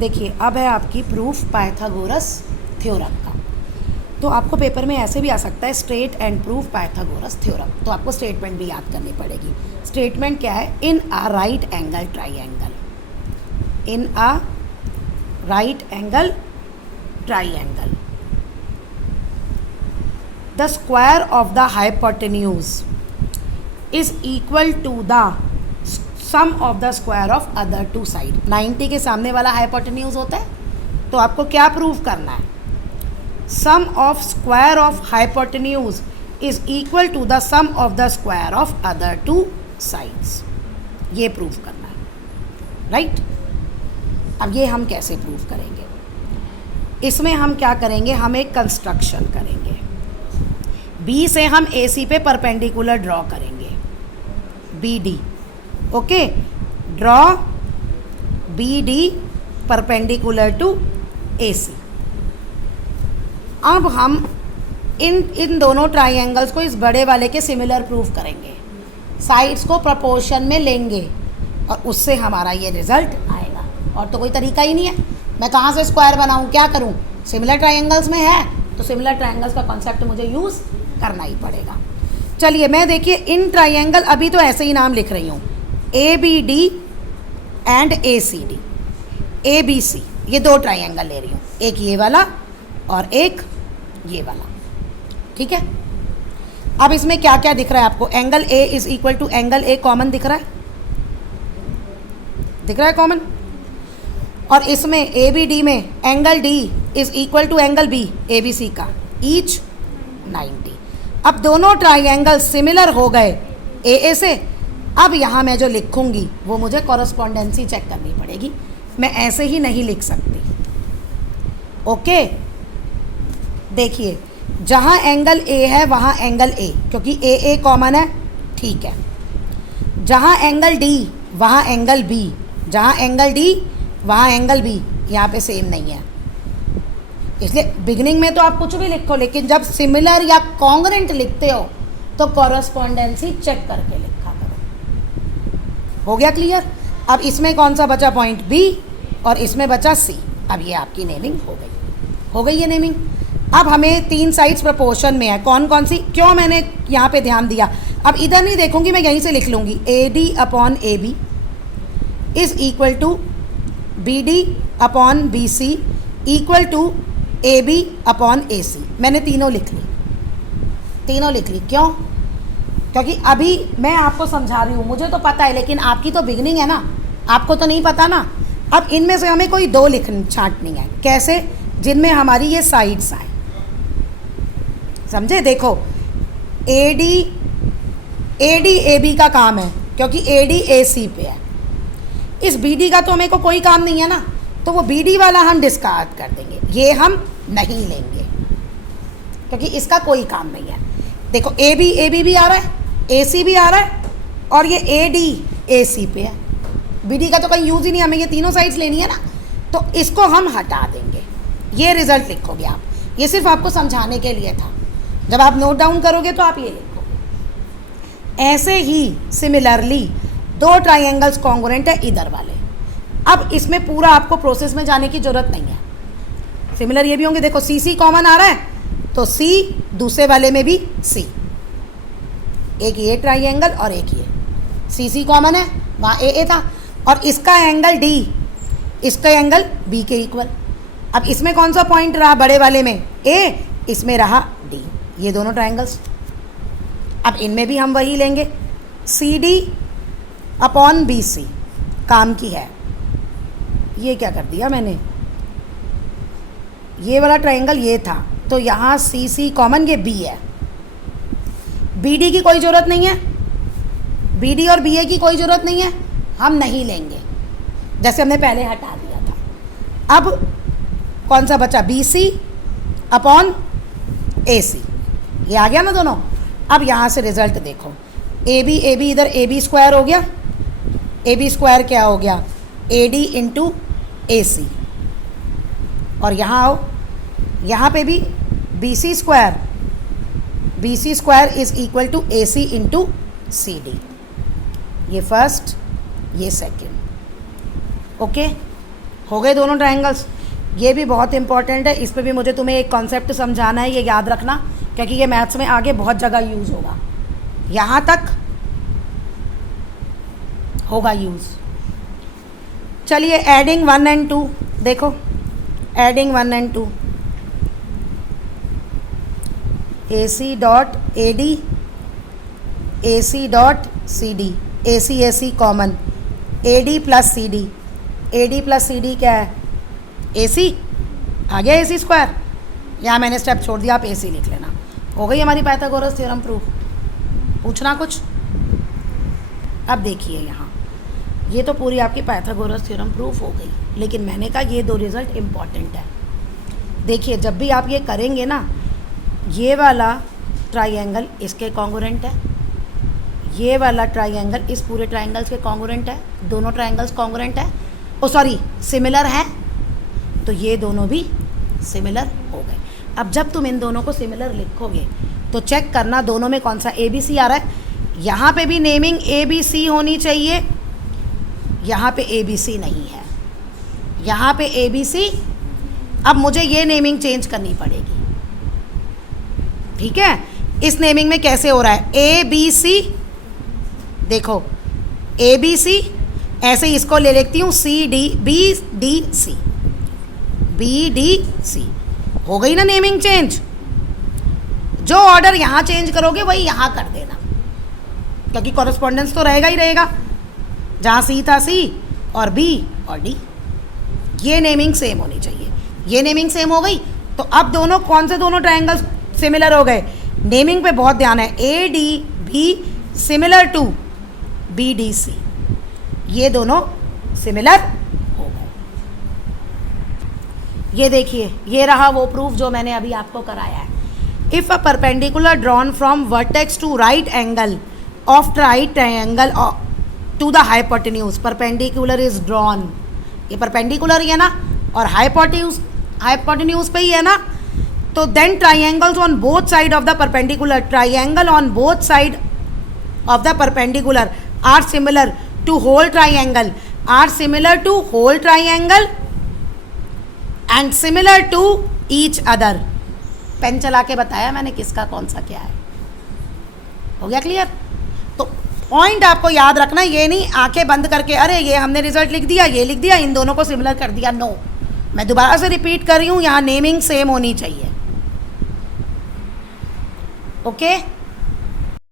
देखिए अब है आपकी प्रूफ पाइथागोरस थ्योरम का। तो आपको पेपर में ऐसे भी आ सकता है straight and proof Pythagoras theorem, तो आपको स्टेटमेंट भी याद करनी पड़ेगी। स्टेटमेंट क्या है? In a right angle triangle, in a right angle triangle the square of the hypotenuse is equal to the sum of the square of other two side. 90 के सामने वाला हाइपोटेन्यूज होता है, तो आपको क्या प्रूव करना है? Sum of square of hypotenuse is equal to the sum of the square of other two sides. ये प्रूव करना है, राइट? अब ये हम कैसे प्रूव करेंगे? इसमें हम क्या करेंगे? हम एक कंस्ट्रक्शन करेंगे। बी से हम ए सी पे परपेंडिकुलर ड्रॉ करेंगे, B D. Okay, draw B D perpendicular to A C. अब हम इन दोनों ट्राइंगल्स को इस बड़े वाले के सिमिलर प्रूफ करेंगे, साइड्स को प्रोपोर्शन में लेंगे और उससे हमारा ये रिजल्ट आएगा। और तो कोई तरीका ही नहीं है, मैं कहाँ से स्क्वायर बनाऊँ, क्या करूँ? सिमिलर ट्राइंगल्स में है तो सिमिलर ट्राइंगल्स का कॉन्सेप्ट मुझे यूज़ करना ही पड़ेगा। चलिए मैं देखिए इन ट्राइंगल अभी तो ऐसे ही नाम लिख रही हूँ, A B D and A C D, A B C, ये दो ट्राइंगल ले रही हूँ, एक ये वाला और एक ये वाला, ठीक है? अब इसमें क्या क्या दिख रहा है आपको? Angle A is equal to angle A common दिख रहा है, दिख रहा है कॉमन। और इसमें ए बी डी में angle D is equal to angle B A B C का, ईच 90। अब दोनों ट्राइंगल सिमिलर हो गए ए ए से। अब यहाँ मैं जो लिखूंगी वो मुझे कॉरस्पॉन्डेंसी चेक करनी पड़ेगी, मैं ऐसे ही नहीं लिख सकती। ओके, देखिए जहाँ एंगल ए है वहाँ एंगल ए, क्योंकि ए कॉमन है, ठीक है। जहाँ एंगल डी वहाँ एंगल बी, जहाँ एंगल डी वहाँ एंगल बी, यहाँ पे सेम नहीं है। इसलिए बिगिनिंग में तो आप कुछ भी लिखो, लेकिन जब सिमिलर या कॉन्ग्रेंट लिखते हो तो कॉरस्पॉन्डेंसी चेक करके लिखा करो। हो गया क्लियर? अब इसमें कौन सा बचा? पॉइंट बी, और इसमें बचा सी। अब ये आपकी नेमिंग हो गई ये नेमिंग। अब हमें तीन साइड्स प्रपोर्शन में है, कौन कौन सी? क्यों मैंने यहाँ पे ध्यान दिया? अब इधर नहीं देखूंगी, मैं यहीं से लिख लूँगी, A D upon A B is equal to B D upon B C equal to A B upon A C. मैंने तीनों लिख ली। क्यों? क्योंकि अभी मैं आपको समझा रही हूँ, मुझे तो पता है, लेकिन आपकी तो बिगनिंग है ना, आपको तो नहीं पता ना। अब इनमें से हमें कोई दो छांटनी है। कैसे? जिनमें हमारी ये साइड्स आए, समझे? देखो ए डी ए बी का काम है, क्योंकि ए डी ए सी पे है। इस बी डी का तो हमें को कोई काम नहीं है ना, तो वो बी डी वाला हम डिस्कार्ड कर देंगे, ये हम नहीं लेंगे क्योंकि इसका कोई काम नहीं है। देखो ए बी भी आ रहा है, ए सी भी आ रहा है, और ये ए डी ए सी पे है। बी डी का तो कोई यूज़ ही नहीं, हमें ये तीनों साइड्स लेनी है ना, तो इसको हम हटा देंगे। ये रिजल्ट लिखोगे आप, ये सिर्फ आपको समझाने के लिए था। जब आप नोट डाउन करोगे तो आप ये लिखोगे। ऐसे ही सिमिलरली दो ट्राइंगल्स कॉन्ग्रुएंट है इधर वाले। अब इसमें पूरा आपको प्रोसेस में जाने की ज़रूरत नहीं है, सिमिलर ये भी होंगे। देखो सी सी कॉमन आ रहा है, तो सी दूसरे वाले में भी सी, एक ये ट्राइंगल और एक ये, सी सी कॉमन है, वहाँ ए था, और इसका एंगल डी इसका एंगल बी के इक्वल। अब इसमें कौन सा पॉइंट रहा बड़े वाले में? ए, इसमें रहा डी, ये दोनों ट्राइंगल्स। अब इनमें भी हम वही लेंगे, C D upon B C, काम की है। ये क्या कर दिया मैंने, ये वाला ट्राइंगल ये था, तो यहाँ सी सी कॉमन, ये बी है। बी डी की कोई ज़रूरत नहीं है, बी डी और बी ए की कोई ज़रूरत नहीं है, हम नहीं लेंगे, जैसे हमने पहले हटा दिया था। अब कौन सा बचा? बी सी अपॉन ए सी, ये आ गया ना दोनों। अब यहाँ से रिजल्ट देखो, ए बी इधर ए बी स्क्वायर हो गया, ए बी स्क्वायर क्या हो गया? ए डी इंटू ए सी, और यहाँ आओ, यहाँ पे भी B C square is equal to A C into C D, ये फर्स्ट ये सेकेंड। ओके, हो गए दोनों ट्रायंगल्स। ये भी बहुत इंपॉर्टेंट है, इस पे भी मुझे तुम्हें एक कॉन्सेप्ट समझाना है, ये याद रखना, क्योंकि ये मैथ्स में आगे बहुत जगह यूज़ होगा। यहाँ तक होगा यूज़। चलिए एडिंग 1 and 2 देखो, adding 1 and 2, AC dot AD, AC dot CD, AC common, AD plus CD, AD plus CD क्या है? AC आ गया, AC स्क्वायर। यहाँ मैंने स्टेप छोड़ दिया, आप AC लिख लेना। हो गई हमारी पाइथागोरस थ्योरम प्रूफ। पूछना कुछ? अब देखिए यहाँ, ये तो पूरी आपकी पाइथागोरस थ्योरम प्रूफ हो गई, लेकिन मैंने कहा ये दो रिजल्ट इम्पॉर्टेंट है। देखिए जब भी आप ये करेंगे ना, ये वाला ट्राइंगल इसके कॉन्ग्रुएंट है, ये वाला ट्राइंगल इस पूरे ट्राइंगल्स के कॉन्ग्रुएंट है, दोनों ट्राइंगल्स कॉन्ग्रुएंट है, ओ सॉरी सिमिलर हैं, तो ये दोनों भी सिमिलर हो गए। अब जब तुम इन दोनों को सिमिलर लिखोगे तो चेक करना दोनों में कौन सा ABC आ रहा है। यहाँ पे भी नेमिंग ABC होनी चाहिए, यहाँ पे ABC नहीं है, यहाँ पे ABC। अब मुझे ये नेमिंग चेंज करनी पड़ेगी, ठीक है। इस नेमिंग में कैसे हो रहा है? ABC, देखो ABC, ऐसे ही इसको ले लेती हूँ CD, BDC, BDC। हो गई ना नेमिंग चेंज। जो ऑर्डर यहाँ चेंज करोगे वही यहाँ कर देना, क्योंकि कॉरेस्पॉन्डेंस तो रहेगा ही रहेगा। जहाँ C था C और B और D, ये नेमिंग सेम होनी चाहिए। ये नेमिंग सेम हो गई, तो अब दोनों कौन से दोनों ट्रायंगल्स सिमिलर हो गए? नेमिंग पे बहुत ध्यान है। ADB सिमिलर टू BDC, ये दोनों सिमिलर हो गए। ये देखिए, ये रहा वो प्रूफ जो मैंने अभी आपको कराया है। If a perpendicular drawn from vertex to right angle of right triangle to the hypotenuse, perpendicular is drawn, ये परपेंडिकुलर ही है ना, और हाइपोटेन्यूज पे ही है ना, तो then triangles on both side of the perpendicular, triangle on both side of the perpendicular are similar to whole triangle, are similar to whole triangle and similar to each other. Pen चला के बताया मैंने किसका कौन सा क्या है। हो गया क्लियर? तो पॉइंट आपको याद रखना, ये नहीं आंखें बंद करके अरे ये हमने रिजल्ट लिख दिया, ये लिख दिया, इन दोनों को सिमिलर कर दिया। नो, मैं दोबारा से रिपीट कर रही हूँ, यहाँ नेमिंग सेम होनी चाहिए। ओके